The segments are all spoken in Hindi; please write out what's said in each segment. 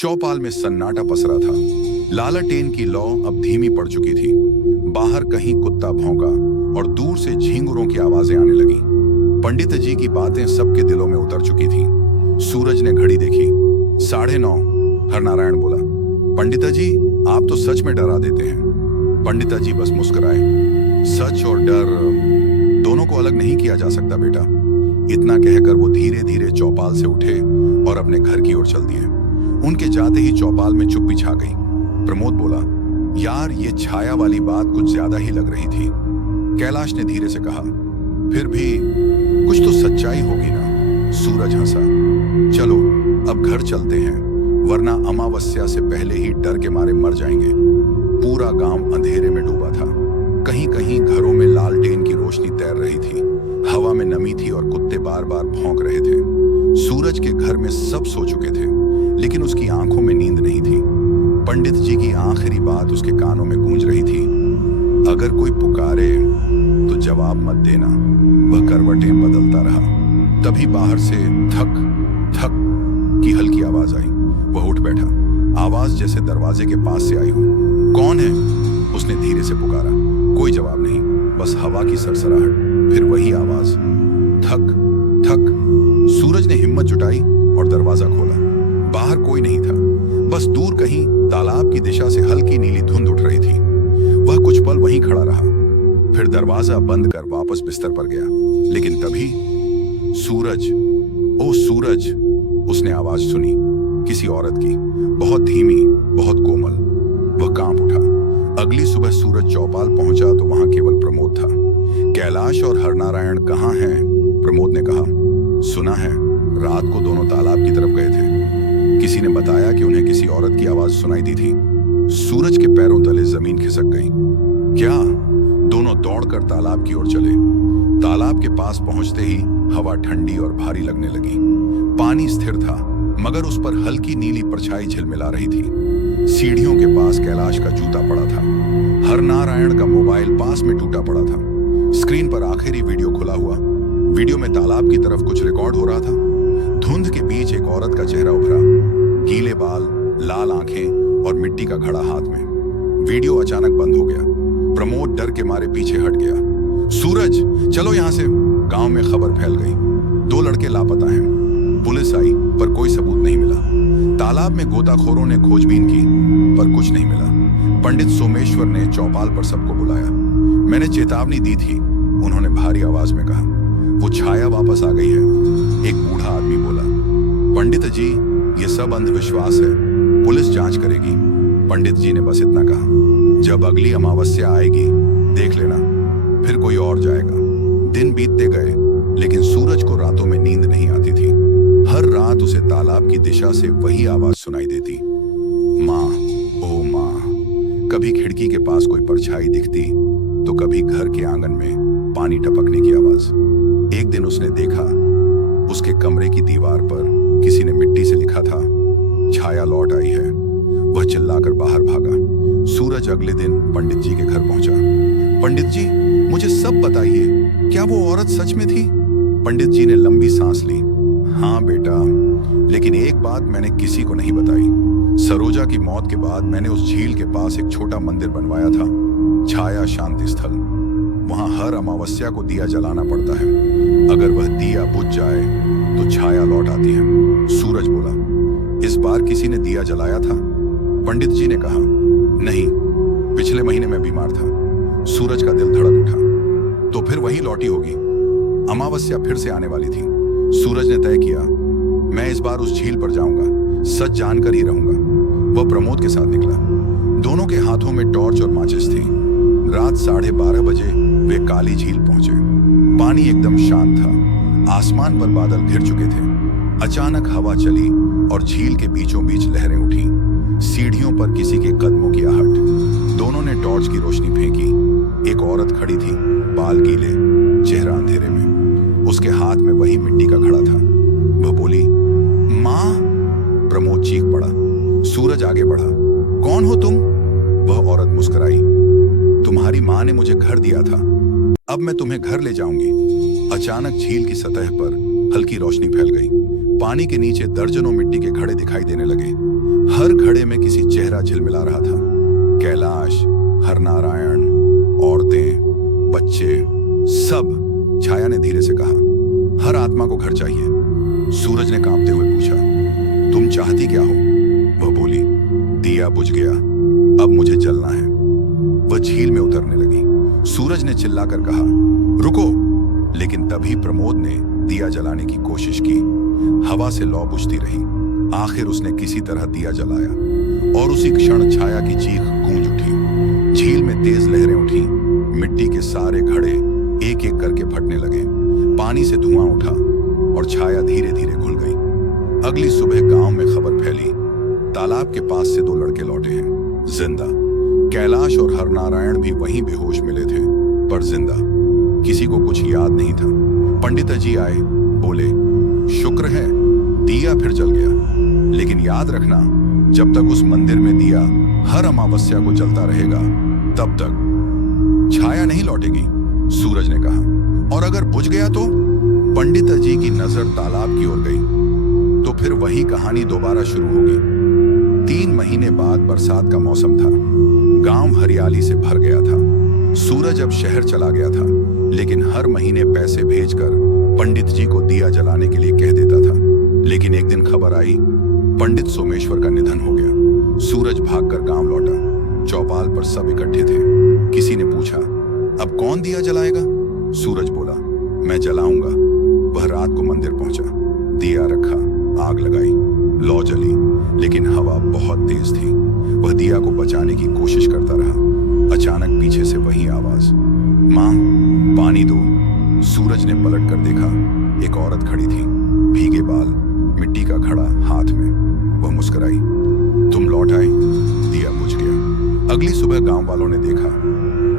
चौपाल में सन्नाटा पसरा था। लालटेन की लौ अब धीमी पड़ चुकी थी। बाहर कहीं कुत्ता भौंका और दूर से झींगुरों की आवाजें आने लगी। पंडित जी की बातें सबके दिलों में उतर चुकी थी। सूरज ने घड़ी देखी, 9:30। हरनारायण बोला, पंडित जी आप तो सच में डरा देते हैं। पंडित जी बस मुस्कुराए। सच और डर दोनों को अलग नहीं किया जा सकता बेटा। इतना कहकर वो धीरे धीरे चौपाल से उठे और अपने घर की ओर चल दिए। उनके जाते ही चौपाल में चुप्पी छा गई। प्रमोद बोला, यार ये छाया वाली बात कुछ ज्यादा ही लग रही थी। कैलाश ने धीरे से कहा, फिर भी कुछ तो सच्चाई होगी ना। सूरज हंसा, चलो अब घर चलते हैं, वरना अमावस्या से पहले ही डर के मारे मर जाएंगे। पूरा गांव अंधेरे में डूबा था। कहीं कहीं घरों में लालटेन की रोशनी तैर रही थी। हवा में नमी थी और कुत्ते बार बार भौंक रहे थे। सूरज के घर में सब सो चुके थे, लेकिन उसकी आंखों में नींद नहीं थी। पंडित जी की आखिरी बात उसके कानों में गूंज रही थी, अगर कोई पुकारे तो जवाब मत देना। वह करवटें बदलता रहा। तभी बाहर से थक थक की हल्की आवाज आई। वह उठ बैठा। आवाज जैसे दरवाजे के पास से आई हो। कौन है? उसने धीरे से पुकारा। कोई जवाब नहीं, बस हवा की सरसराहट। फिर वही आवाज, थक थक। सूरज ने हिम्मत जुटाई और दरवाजा खोला। बाहर कोई नहीं था, बस दूर कहीं तालाब की दिशा से हल्की नीली धुंध उठ रही थी। वह कुछ पल वहीं खड़ा रहा, फिर दरवाजा बंद कर वापस बिस्तर पर गया। लेकिन तभी सूरज, ओ सूरज, उसने आवाज सुनी, किसी औरत की, बहुत धीमी, बहुत कोमल। वह कांप उठा। अगली सुबह सूरज चौपाल पहुंचा तो वहां केवल प्रमोद था। कैलाश और हरनारायण कहाँ हैं? प्रमोद ने कहा, सुना है रात को दोनों तालाब की तरफ गए थे। किसी ने बताया कि उन्हें किसी औरत की आवाज सुनाई दी थी। सूरज के पैरों तले जमीन खिसक गई। क्या? दोनों दौड़कर तालाब की ओर चले। तालाब के पास पहुंचते ही हवा ठंडी और भारी लगने लगी। पानी स्थिर था, मगर उस पर हल्की नीली परछाई झिलमिला रही थी। सीढ़ियों के पास कैलाश का जूता पड़ा था। हरनारायण का मोबाइल पास में टूटा पड़ा था। स्क्रीन पर आखिरी वीडियो खुला हुआ। वीडियो में तालाब की तरफ कुछ रिकॉर्ड हो रहा था। धुंध के बीच एक औरत का चेहरा उभरा, गीले बाल, लाल आंखें और मिट्टी का घड़ा हाथ में। वीडियो अचानक बंद हो गया। प्रमोद डर के मारे पीछे हट गया। सूरज चलो यहां से। गांव में खबर फैल गई, 2 लड़के लापता हैं। पुलिस आई पर कोई सबूत नहीं मिला। तालाब में गोताखोरों ने खोजबीन की पर कुछ नहीं मिला। पंडित सोमेश्वर ने चौपाल पर सबको बुलाया। मैंने चेतावनी दी थी, उन्होंने भारी आवाज में कहा। वो छाया वापस आ गई है, एक बूढ़ा आदमी बोला। पंडित जी ये सब अंधविश्वास है, पुलिस जांच करेगी। पंडित जी ने बस इतना कहा, जब अगली अमावस्या आएगी देख लेना, फिर कोई और जाएगा। दिन बीतते गए, लेकिन सूरज को रातों में नींद नहीं आती थी। हर रात उसे तालाब की दिशा से वही आवाज सुनाई देती, माँ, ओ माँ। कभी खिड़की के पास कोई परछाई दिखती तो कभी घर के आंगन में पानी टपकने की आवाज। एक दिन उसने देखा, उसके कमरे की दीवार पर किसी ने मिट्टी से लिखा था, छाया लौट आई है। वह चिल्लाकर बाहर भागा। सूरज अगले दिन पंडित जी के घर पहुंचा। पंडित जी मुझे सब बताइए, क्या वो औरत सच में थी? पंडित जी ने लंबी सांस ली। हाँ बेटा, लेकिन एक बात मैंने किसी को नहीं बताई। सरोजा की मौत के बाद मैंने उस झील के पास एक छोटा मंदिर बनवाया था, छाया शांति स्थल। वहां हर अमावस्या को दिया जलाना पड़ता है। अगर वह दिया बुझ जाए तो छाया लौट आती है। सूरज बोला, इस बार किसी ने दिया जलाया था? पंडित जी ने कहा, नहीं, पिछले महीने मैं बीमार था। सूरज का दिल धड़क उठा। तो फिर वही लौटी होगी। अमावस्या फिर से आने वाली थी। सूरज ने तय किया, मैं इस बार उस झील पर जाऊंगा, सच जानकर ही रहूंगा। वह प्रमोद के साथ निकला। दोनों के हाथों में टॉर्च और माचिस थी। रात 12:30 बजे वे काली झील पहुंचे। पानी एकदम शांत था। आसमान पर बादल घिर चुके थे। अचानक हवा चली और झील के बीचों बीच लहरें उठी। सीढ़ियों पर किसी के कदमों की आहट। दोनों ने टॉर्च की रोशनी फेंकी। एक औरत खड़ी थी, बाल गीले, चेहरा अंधेरे में। उसके हाथ में वही मिट्टी का घड़ा था। वह बोली, माँ। प्रमोद चीख पड़ा। सूरज आगे बढ़ा। कौन हो तुम? वह औरत मुस्कुराई। तुम्हारी माँ ने मुझे घर दिया था, अब मैं तुम्हें घर ले जाऊंगी। अचानक झील की सतह पर हल्की रोशनी फैल गई। पानी के नीचे दर्जनों मिट्टी के घड़े दिखाई देने लगे। चेहरा झिलमिला रहा था। कैलाश, हरनारायण, औरतें, बच्चे, सब। छाया ने धीरे से कहा, हर आत्मा को घर चाहिए। सूरज ने कांपते हुए पूछा, तुम चाहती क्या हो? वह बोली, दिया बुझ गया, अब मुझे जलना है। वह झील में उतरने लगी। सूरज ने चिल्लाकर कहा, रुको। लेकिन तभी प्रमोद ने दिया जलाने की कोशिश की। हवा से लौ बुझती रही। आखिर उसने किसी तरह दिया जलाया और उसी क्षण छाया की चीख गूंज उठी। झील में तेज लहरें उठी। मिट्टी के सारे घड़े एक एक करके फटने लगे। पानी से धुआं उठा और छाया धीरे धीरे घुल गई। अगली सुबह गांव में खबर फैली, तालाब के पास से 2 लड़के लौटे हैं, जिंदा। कैलाश और हरनारायण भी वहीं बेहोश मिले थे, पर जिंदा। किसी को कुछ याद नहीं था। पंडित जी आए, बोले, शुक्र है दिया फिर जल गया, लेकिन याद रखना, जब तक उस मंदिर में दिया हर अमावस्या को जलता रहेगा, तब तक छाया नहीं लौटेगी, सूरज ने कहा। और अगर बुझ गया तो? पंडित जी की नजर तालाब की ओर गई। तो फिर वही कहानी दोबारा शुरू होगी। 3 महीने बाद बरसात का मौसम था। गांव हरियाली से भर गया था। सूरज अब शहर चला गया था, लेकिन हर महीने पैसे भेजकर पंडित जी को दिया जलाने के लिए कह देता था। लेकिन एक दिन खबर आई, पंडित सोमेश्वर का निधन हो गया। सूरज भागकर गांव लौटा। चौपाल पर सब इकट्ठे थे। किसी ने पूछा, अब कौन दिया जलाएगा? सूरज बोला, मैं जलाऊंगा। वह रात को मंदिर पहुंचा, दिया रखा, आग लगाई, लौ जली, लेकिन हवा बहुत तेज थी। वह दिया को बचाने की कोशिश करता रहा। अचानक पीछे से वही आवाज, मां, पानी दो। सूरज ने पलट कर देखा, एक औरत खड़ी थी, भीगे बाल, मिट्टी का घड़ा हाथ में। वह मुस्कुराई, तुम लौट आए, दिया बुझ गया। अगली सुबह गांव वालों ने देखा,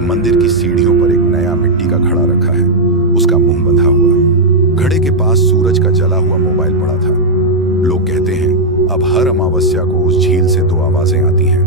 मंदिर की सीढ़ियों पर एक नया मिट्टी का घड़ा रखा है, उसका मुंह बंधा हुआ। घड़े के पास सूरज का जला हुआ मोबाइल पड़ा था। लोग कहते हैं, अब हर अमावस्या को उस झील से 2 आवाजें आती हैं,